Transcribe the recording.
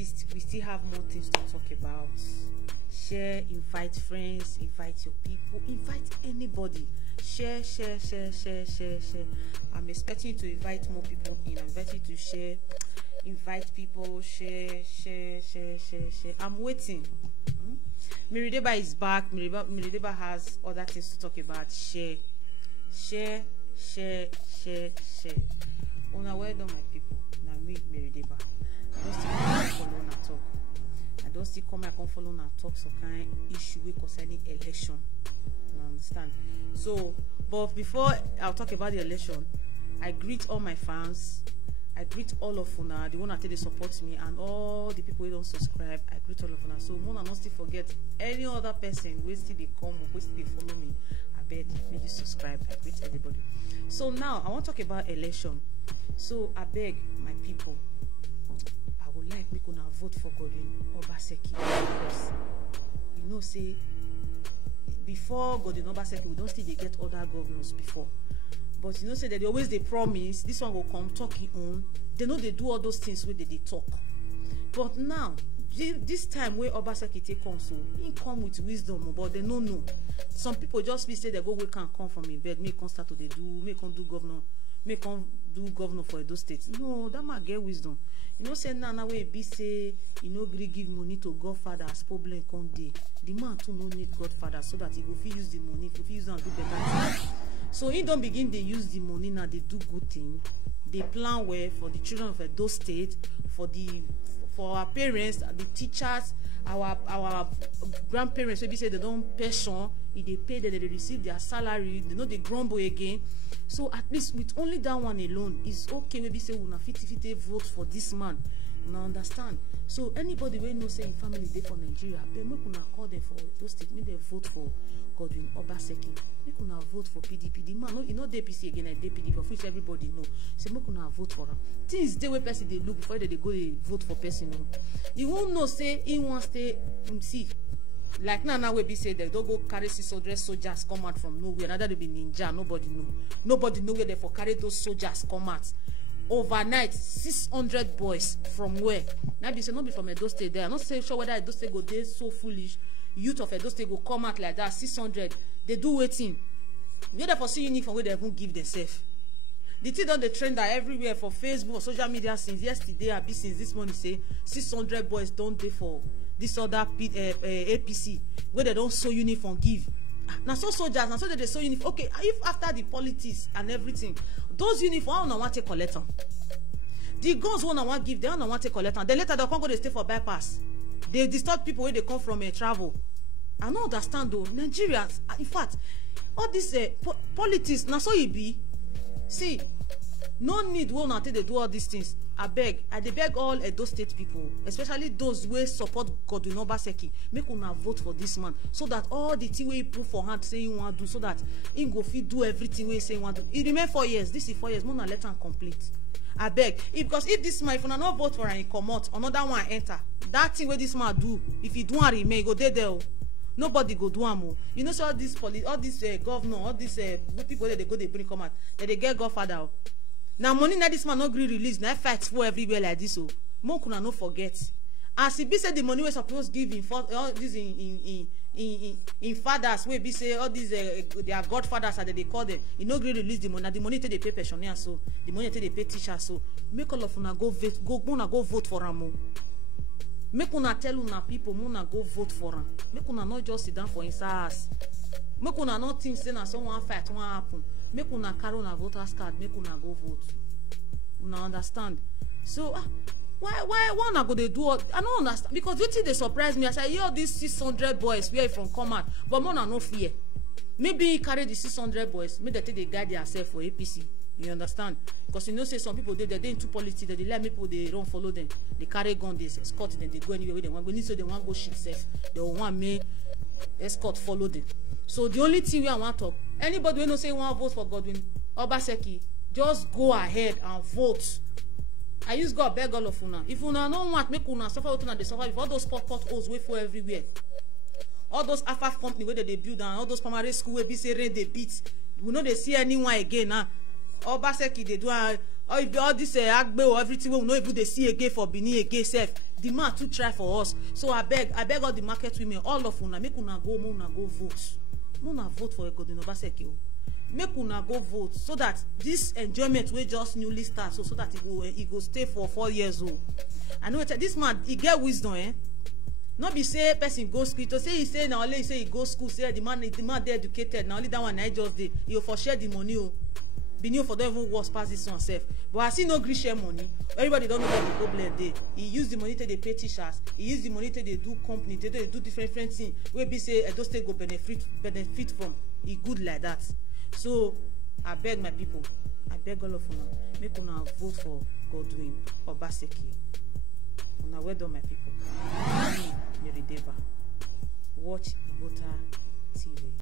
insist, we still have more things to talk about. Share, invite friends, invite your people, invite anybody. Share. I'm expecting you to invite more people in. I'm inviting you to share, invite people, share. I'm waiting. Mirideba is back. Mirideba has other things to talk about. Share. Una well done, my people. Now me, Mirideba. I don't still come and follow and talk some kind issue concerning election. You understand? So, but before I'll talk about the election, I greet all my fans. I greet all of una, the one that they support me, and all the people who don't subscribe. I greet all of una. So, Mona not still forget any other person who still they come, who still they follow me. I beg, make you subscribe. I greet everybody. So now I want to talk about election. So I beg my people, I would like me to vote for Godwin Obaseki, because you know, say before Godwin Obaseki, we don't still they get other governors before. But you know, say that they always they promise this one will come talking on. They know they do all those things where they talk. But now, this time where Obaseki take come, so he come with wisdom, but they don't know. Some people just be say they go, we can come from in bed, make come start to they do, make come do governor, make come do governor for those states. No, that might get wisdom. You know, say now way be say, you know, give money to Godfather as problem come day. The man too no need Godfather so that he go fit use the money, if he use and do better things. So he don't begin they use the money now, they do good thing. They plan well for the children of those states, for our parents, the teachers, our grandparents. Maybe say they don't pension, if they pay, they receive their salary. They know they grumble again. So at least with only that one alone, it's okay. Maybe say we na 50-50 vote for this man. Now understand. So anybody wey know say in family they for Nigeria, they make una call them for those states. Make they vote for Godwin Obaseki. Make una vote for PDP. The man, no, you know DPC again, and DPD, of which everybody know. So make una vote for him. Things they way person they look before they go they vote for person. You won't know say he wants to see. Like now we be say they don't go carry 600 soldiers come out from nowhere. Another they be ninja. Nobody know. Nobody know where they for carry those soldiers come out. Overnight, 600 boys from where? Now be say not be from Edo State there. I'm not say sure whether Edo State go there so foolish. Youth of Edo State go come out like that. 600. They do waiting. You therefore see uniform where they won't give themselves. The thing on the trend that everywhere for Facebook or social media since yesterday, I be since this morning say 600 boys don't pay for this other APC where they don't sew uniform give. Now so soldiers, now so that they sew uniform. Okay, if after the politics and everything, those uniforms I don't want to collect them. The guns won't want give, they don't want to collect them. Then later they can't go they stay for bypass. They disturb people where they come from travel. I don't understand though. Nigerians, in fact, all this politics, now so it be. See, no need won't until they do all these things. I beg all Edo State people, especially those who support Godwin Obaseki, make una vote for this man, so that all the thing we put for hand say you want to do, so that he go fit do everything we say he want to. It remain 4 years. This is 4 years. Mona let him complete. I beg, because if this man, if una not vote for him, he come out, another one enter. That thing where this man do, if he do and remain, he go there. Nobody go do am. You know, so all this governor, all these people that they go they bring come out, that they get Godfather. Now money na this man no gree release. Now fight for everywhere like this. So more kuna no forget. As he be said the money we supposed give in for all this in fathers we be say all these their godfathers as they call them. He no gree release the money. Now the money they pay pensioners so the money they pay teachers so make all of una go vote for am. Make una tell una people una go vote for am. Make una not just sit down for inside house. Make una not think say na someone fight one happen. Make una carry una voters card, make una go vote. Una understand? So why una go they do all, I don't understand, because you think they surprise me. I say all these 600 boys where from come out, but more no fear. Maybe he carry the 600 boys, maybe they guide themselves for APC. You understand? Because you know say some people they're into politics, they let people they don't follow them. They carry gun, they escort them, they go anywhere where they want. When you say they want go shit safe, they want me escort follow them. So the only thing we want to talk, anybody who know say you want to vote for Godwin Obaseki, just go ahead and vote. I use God beg all of una. If una don't want make una suffer what una they suffer, if all those potholes wait for everywhere, all those AFAF company where they build and all those primary school where be say rain they beat, we know they see anyone again now. Obaseki they do all this agbe or everything we no even dey see again for Benin again sef. The man too try for us. So I beg all the market women, all of una, make una go vote. Una vote for Godwin Obaseki. Make una go vote so that this enjoyment will just newly start, so that it go stay for 4 years old. I know this man, he get wisdom, eh? Not be say person go school. To say he say now only he say he go school. Say the man they educated. Now only that one I just did. He for share the money. Be new for don't even worse pass this one self. But I see no green share money. Everybody don't know what the problem dey. He use the money to they pay teachers. He use the money to they do company. They do different things. Where be say Edo State go benefit from. He good like that. So I beg my people. I beg all of una. Make una vote for Godwin Obaseki. Una well done, my people. Mary Deva. Watch Voter TV.